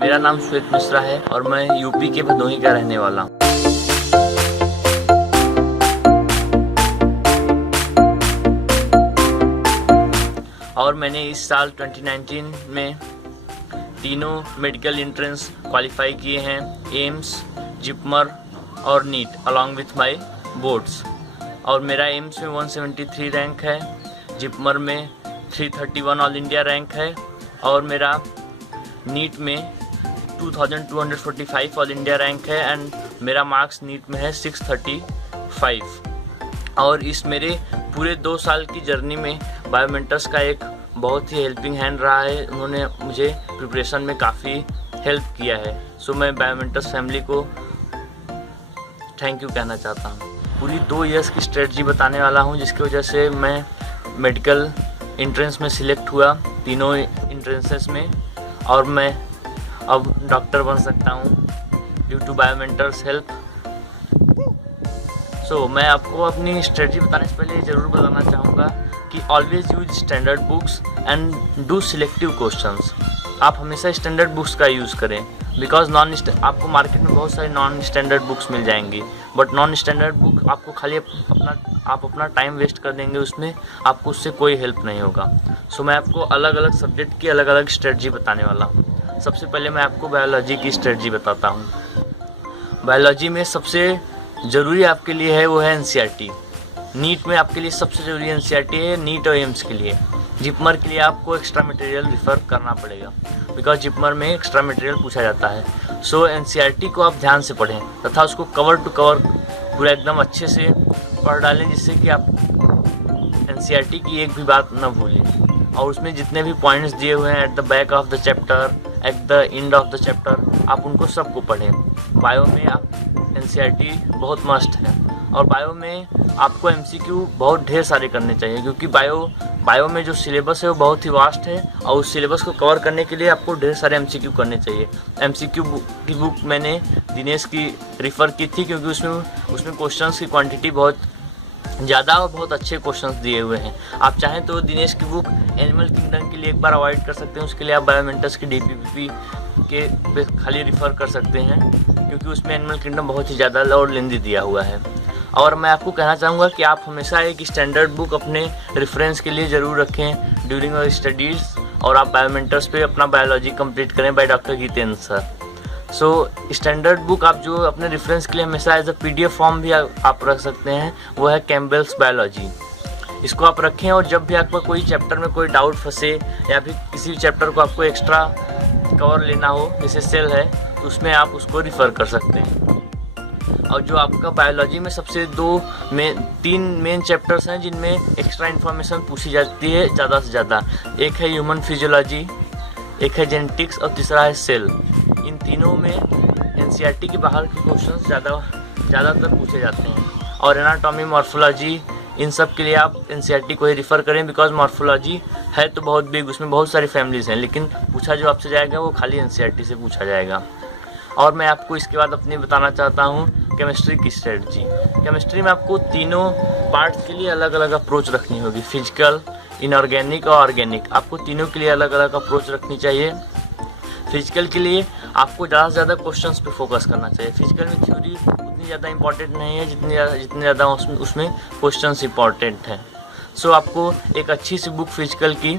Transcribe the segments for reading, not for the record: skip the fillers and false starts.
मेरा नाम श्वेत मिश्रा है और मैं यूपी के भदोही का रहने वाला हूँ। और मैंने इस साल 2019 में तीनों मेडिकल एंट्रेंस क्वालिफाई किए हैं, एम्स, जिपमर और NEET along with my boards. और मेरा एम्स में 173 रैंक है, जिपमर में 331 ऑल इंडिया रैंक है और मेरा नीट में 2245 ऑल इंडिया रैंक है एंड मेरा मार्क्स नीट में है 635। और इस मेरे पूरे 2 साल की जर्नी में बायोमेंटर्स का एक बहुत ही हेल्पिंग हैंड रहा है। उन्होंने मुझे प्रिपरेशन में काफ़ी हेल्प किया है। सो मैं बायोमेंटर्स फैमिली को थैंक यू कहना चाहता हूँ। पूरी 2 इयर्स की स्ट्रेटजी बताने वाला हूँ जिसकी वजह से मैं मेडिकल एंट्रेंस में सिलेक्ट हुआ तीनों एंट्रेंसेस में और मैं अब डॉक्टर बन सकता हूँ ड्यू टू बायोमेंटर्स हेल्प। सो मैं आपको अपनी स्ट्रेटजी बताने से पहले ज़रूर बताना चाहूँगा कि always use standard books and do selective questions. आप हमेशा स्टैंडर्ड बुक्स का यूज़ करें बिकॉज आपको मार्केट में बहुत सारी नॉन स्टैंडर्ड बुक्स मिल जाएंगी, बट नॉन स्टैंडर्ड बुक आपको खाली आप अपना टाइम वेस्ट कर देंगे, उसमें आपको उससे कोई हेल्प नहीं होगा। सो मैं आपको अलग अलग सब्जेक्ट की अलग अलग स्ट्रेटजी बताने वाला हूँ। सबसे पहले मैं आपको बायोलॉजी की स्ट्रेटजी बताता हूँ। बायोलॉजी में सबसे ज़रूरी आपके लिए है वो है एनसीईआरटी। नीट में आपके लिए सबसे ज़रूरी एनसीईआरटी है नीट और एम्स के लिए। जिपमर के लिए आपको एक्स्ट्रा मटेरियल रिफ़र करना पड़ेगा बिकॉज जिपमर में एक्स्ट्रा मटेरियल पूछा जाता है। सो एनसीईआरटी को आप ध्यान से पढ़ें तथा उसको कवर टू कवर पूरा एकदम अच्छे से पढ़ डालें जिससे कि आप एनसीईआरटी की एक भी बात न भूलें। और उसमें जितने भी पॉइंट्स दिए हुए हैं at the back of the chapter, at the end of the chapter, आप उनको सबको पढ़ें। बायो में आप एनसीईआरटी बहुत मस्ट है और बायो में आपको एमसीक्यू बहुत ढेर सारे करने चाहिए क्योंकि बायो में जो सिलेबस है वो बहुत ही वास्ट है और उस सिलेबस को कवर करने के लिए आपको ढेर सारे एमसीक्यू करने चाहिए। एमसीक्यू की बुक मैंने दिनेश की रिफ़र की थी क्योंकि उसमें क्वेश्चंस की क्वांटिटी बहुत ज़्यादा और बहुत अच्छे क्वेश्चंस दिए हुए हैं। आप चाहें तो दिनेश की बुक एनिमल किंगडम के लिए एक बार अवॉइड कर सकते हैं, उसके लिए आप बायोमेंटर्स की डीपीपीपी के पे खाली रिफ़र कर सकते हैं क्योंकि उसमें एनिमल किंगडम बहुत ही ज़्यादा और लेंदी दिया हुआ है। और मैं आपको कहना चाहूँगा कि आप हमेशा एक स्टैंडर्ड बुक अपने रेफरेंस के लिए ज़रूर रखें ड्यूरिंग योर स्टडीज़ और आप बायोमेंटर्स पे अपना बायोलॉजी कंप्लीट करें by doctor Geetendra sir. So standard book आप जो अपने रेफरेंस के लिए हमेशा एज अ पीडीएफ फॉर्म भी आप रख सकते हैं, वो है कैम्बेल्स बायोलॉजी। इसको आप रखें और जब भी आपका कोई चैप्टर में कोई डाउट फंसे या फिर किसी चैप्टर को आपको एक्स्ट्रा कवर लेना हो जैसे सेल है तो उसमें आप उसको रिफ़र कर सकते हैं। और जो आपका बायोलॉजी में सबसे 3 मेन चैप्टर्स हैं जिनमें एक्स्ट्रा इन्फॉर्मेशन पूछी जाती है ज़्यादा से ज़्यादा। एक है ह्यूमन फिजियोलॉजी, एक है जेनेटिक्स और तीसरा है सेल। इन तीनों में एनसीईआरटी के बाहर के क्वेश्चंस ज़्यादातर पूछे जाते हैं। और एनाटॉमी, मॉर्फोलॉजी, इन सब के लिए आप एनसीईआरटी को ही रिफ़र करें बिकॉज मॉर्फोलॉजी है तो बहुत बिग, उसमें बहुत सारी फैमिलीज़ हैं, लेकिन पूछा जो आपसे जाएगा वो खाली एनसीईआरटी से पूछा जाएगा। और मैं आपको इसके बाद अपनी बताना चाहता हूँ केमिस्ट्री की स्ट्रेटजी। केमिस्ट्री में आपको तीनों पार्ट्स के लिए अलग अलग अप्रोच रखनी होगी, फिजिकल, इनऑर्गेनिक और ऑर्गेनिक। आपको तीनों के लिए अलग अलग अप्रोच रखनी चाहिए। फिजिकल के लिए आपको ज़्यादा से ज़्यादा क्वेश्चंस पे फोकस करना चाहिए। फिजिकल में थ्योरी उतनी ज़्यादा इंपॉर्टेंट नहीं है जितनी ज़्यादा उसमें क्वेश्चंस इंपॉर्टेंट हैं। सो आपको एक अच्छी सी बुक फिजिकल की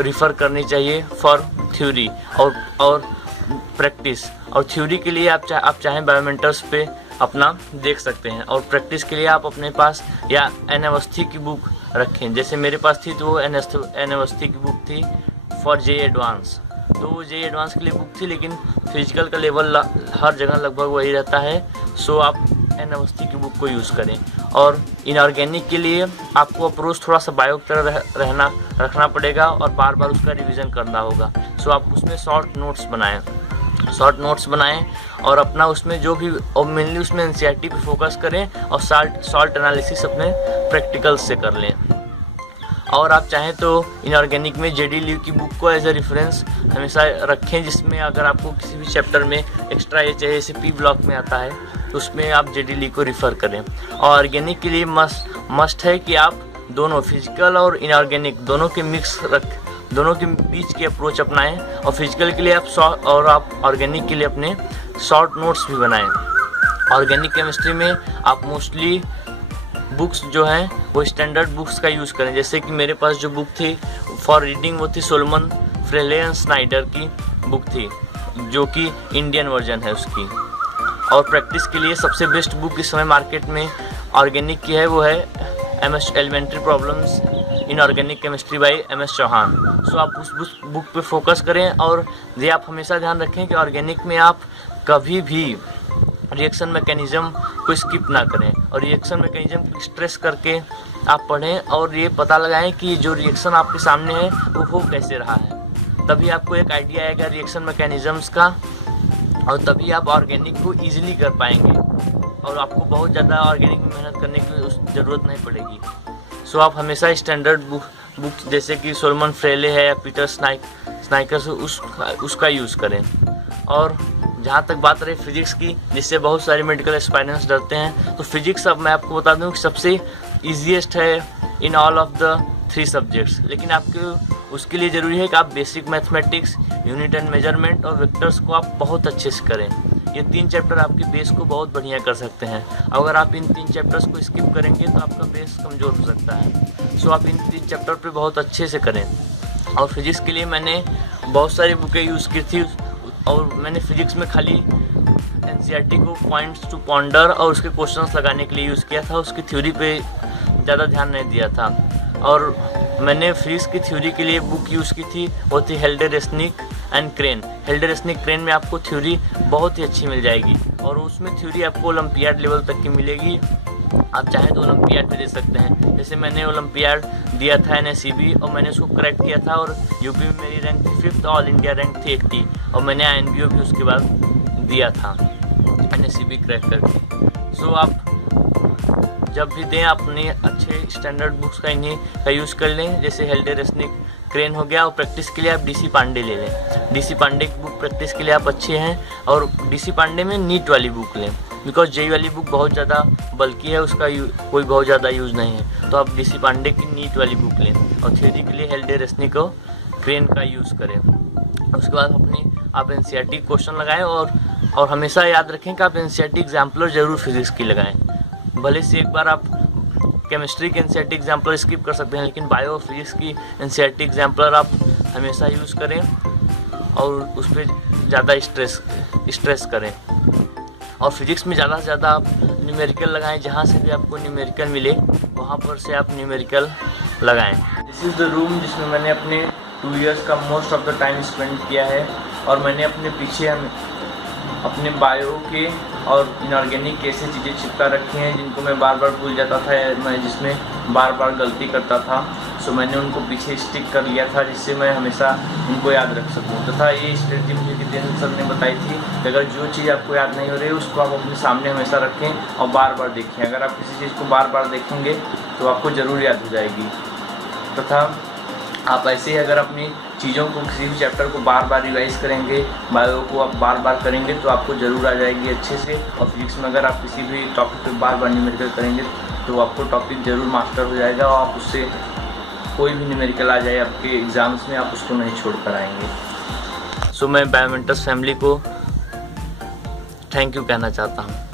रिफ़र करनी चाहिए फॉर थ्योरी और प्रैक्टिस। और थ्योरी के लिए आप चाहें बायोमेंटर्स पे अपना देख सकते हैं और प्रैक्टिस के लिए आप अपने पास या एन अवस्थी की बुक रखें। जैसे मेरे पास थी तो वो एन अवस्थी की बुक थी फॉर जे एडवांस, तो वो जे एडवांस के लिए बुक थी, लेकिन फिजिकल का लेवल हर जगह लगभग वही रहता है। सो आप एन अवस्थी की बुक को यूज़ करें। और इनऑर्गेनिक के लिए आपको अप्रोच थोड़ा सा बायो की तरह रखना पड़ेगा और बार बार उसका रिवीजन करना होगा। सो आप उसमें शॉर्ट नोट्स बनाएं और अपना उसमें जो भी और मेनली उसमें एनसीईआरटी पे फोकस करें और सॉल्ट एनालिसिस अपने प्रैक्टिकल से कर लें। और आप चाहें तो इनऑर्गेनिक में जेडी लीव की बुक को एज ए रेफरेंस हमेशा रखें, जिसमें अगर आपको किसी भी चैप्टर में एक्स्ट्रा ये चाहिए जैसे पी ब्लॉक में आता है तो उसमें आप जेडी लीव को रिफ़र करें। और ऑर्गेनिक के लिए मस्ट है कि आप दोनों फिजिकल और इनऑर्गेनिक दोनों के दोनों के बीच की अप्रोच अपनाएं। और फिजिकल के लिए आप ऑर्गेनिक के लिए अपने शॉर्ट नोट्स भी बनाएं। ऑर्गेनिक केमिस्ट्री में आप मोस्टली बुक्स जो हैं वो स्टैंडर्ड बुक्स का यूज़ करें। जैसे कि मेरे पास जो बुक थी फॉर रीडिंग वो थी सोलोमन फ्रेले स्नाइडर की बुक थी, जो कि इंडियन वर्जन है उसकी। और प्रैक्टिस के लिए सबसे बेस्ट बुक इस समय मार्केट में ऑर्गेनिक की है, वो है MS elementary problems in organic chemistry by MS Chauhan. So आप उस बुक पे फोकस करें। और ये आप हमेशा ध्यान रखें कि ऑर्गेनिक में आप कभी भी रिएक्शन मैकेनिज़्म को स्किप ना करें और रिएक्शन मैकेनिज़्म को स्ट्रेस करके आप पढ़ें और ये पता लगाएं कि जो रिएक्शन आपके सामने है वो हो कैसे रहा है। तभी आपको एक आइडिया आएगा रिएक्शन मैकेनिज़म्स का और तभी आप ऑर्गेनिक को ईजिली कर पाएंगे और आपको बहुत ज़्यादा ऑर्गेनिक में मेहनत करने की ज़रूरत नहीं पड़ेगी। सो आप हमेशा स्टैंडर्ड बुक जैसे कि सोलोमन फ्रेले है या पीटर स्नाइकर से उसका यूज़ करें। और जहाँ तक बात रही फिजिक्स की, जिससे बहुत सारे मेडिकल एस्पायरेंट्स डरते हैं, तो फिजिक्स अब मैं आपको बता दूँ कि सबसे ईजीएस्ट है in all of the 3 subjects. लेकिन आपके उसके लिए ज़रूरी है कि आप basic mathematics, unit and measurement और वेक्टर्स को आप बहुत अच्छे से करें। ये 3 चैप्टर आपके बेस को बहुत बढ़िया कर सकते हैं। अगर आप इन 3 चैप्टर्स को स्किप करेंगे तो आपका बेस कमज़ोर हो सकता है। सो आप इन 3 चैप्टर पे बहुत अच्छे से करें। और फिजिक्स के लिए मैंने बहुत सारी बुकें यूज़ की थी और मैंने फिजिक्स में खाली NCERT को पॉइंट्स टू पॉन्डर और उसके क्वेश्चंस लगाने के लिए यूज़ किया था, उसकी थ्योरी पे ज़्यादा ध्यान नहीं दिया था। और मैंने फिजिक्स की थ्योरी के लिए बुक यूज़ की थी, वो थी हेल्डेरेस्निक एंड क्रेन। हेल्डेरेस्निक क्रेन में आपको थ्योरी बहुत ही अच्छी मिल जाएगी और उसमें थ्योरी आपको ओलंपियाड लेवल तक की मिलेगी। आप चाहें तो ओलंपियाड भी दे सकते हैं। जैसे मैंने ओलंपियाड दिया था NSCB और मैंने उसको करेक्ट किया था और यूपी में मेरी रैंक थी 5th, ऑल इंडिया रैंक थी 80 और मैंने INBO भी उसके बाद दिया था NSCB क्रैक करके। सो आप जब भी दें अपने अच्छे स्टैंडर्ड बुक्स का इन्हीं का यूज़ कर लें। जैसे हेल्डेरेस्निक क्रेन हो गया और प्रैक्टिस के लिए आप DC पांडे ले लें। DC पांडे की बुक प्रैक्टिस के लिए आप अच्छे हैं और DC पांडे में नीट वाली बुक लें, बिकॉज जेई वाली बुक बहुत ज़्यादा बल्कि है, उसका कोई बहुत ज़्यादा यूज़ नहीं है। तो आप DC पांडे की नीट वाली बुक लें और थ्योरी के लिए हेल्डेरेस्निक और क्रेन का यूज़ करें। उसके बाद आप NCERT क्वेश्चन लगाएं और हमेशा याद रखें कि आप NCERT एग्जाम्पलर ज़रूर फिजिक्स की लगाएं। भले से एक बार आप केमिस्ट्री के NCERT एग्जाम्पलर स्किप कर सकते हैं, लेकिन बायो फिजिक्स की NCERT एग्जाम्पलर आप हमेशा यूज़ करें और उस पर ज़्यादा स्ट्रेस करें। और फिजिक्स में ज़्यादा से ज़्यादा आप न्यूमेरिकल लगाएं। जहाँ से भी आपको न्यूमेरिकल मिले वहाँ पर से आप न्यूमेरिकल लगाएं। दिस इज़ द रूम जिसमें मैंने अपने 2 इयर्स का most of the time spend किया है और मैंने अपने पीछे अपने बायो के और इनऑर्गेनिक के ऐसे चीज़ें चिपका रखी हैं जिनको मैं बार बार भूल जाता था, मैं जिसमें बार बार गलती करता था। सो मैंने उनको पीछे स्टिक कर लिया था जिससे मैं हमेशा उनको याद रख सकूं। तथा ये स्ट्रेटजी मुझे कितेंद्र सर ने बताई थी कि अगर जो चीज़ आपको याद नहीं हो रही है उसको आप अपने सामने हमेशा रखें और बार बार देखें। अगर आप किसी चीज़ को बार बार देखेंगे तो आपको ज़रूर याद हो जाएगी। तथा आप ऐसे ही अगर अपनी चीज़ों को किसी भी चैप्टर को बार बार रिवाइज करेंगे, बायो को आप बार बार करेंगे तो आपको ज़रूर आ जाएगी अच्छे से। और फिजिक्स में अगर आप किसी भी टॉपिक पे बार बार न्यूमेरिकल करेंगे तो आपको टॉपिक ज़रूर मास्टर हो जाएगा और आप उससे कोई भी न्यूमेरिकल आ जाए आपके एग्ज़ाम्स में आप उसको नहीं छोड़ कर आएंगे। सो मैं बायोमेंटस फैमिली को थैंक यू कहना चाहता हूँ।